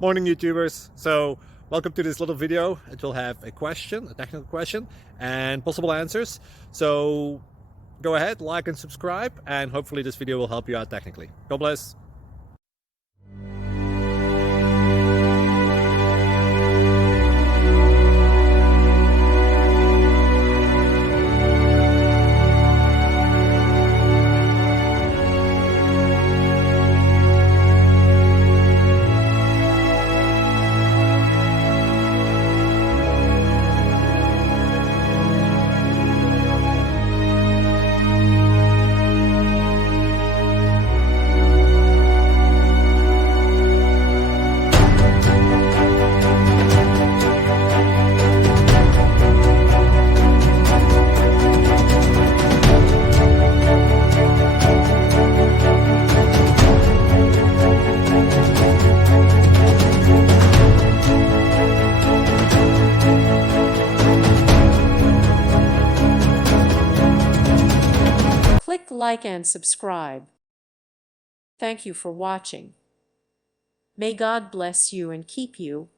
Morning, YouTubers. So welcome to this little video. It will have a question, a technical question, and possible answers. So go ahead, like and subscribe, and hopefully this video will help you out technically. God bless. Click like and subscribe. Thank you for watching. May God bless you and keep you.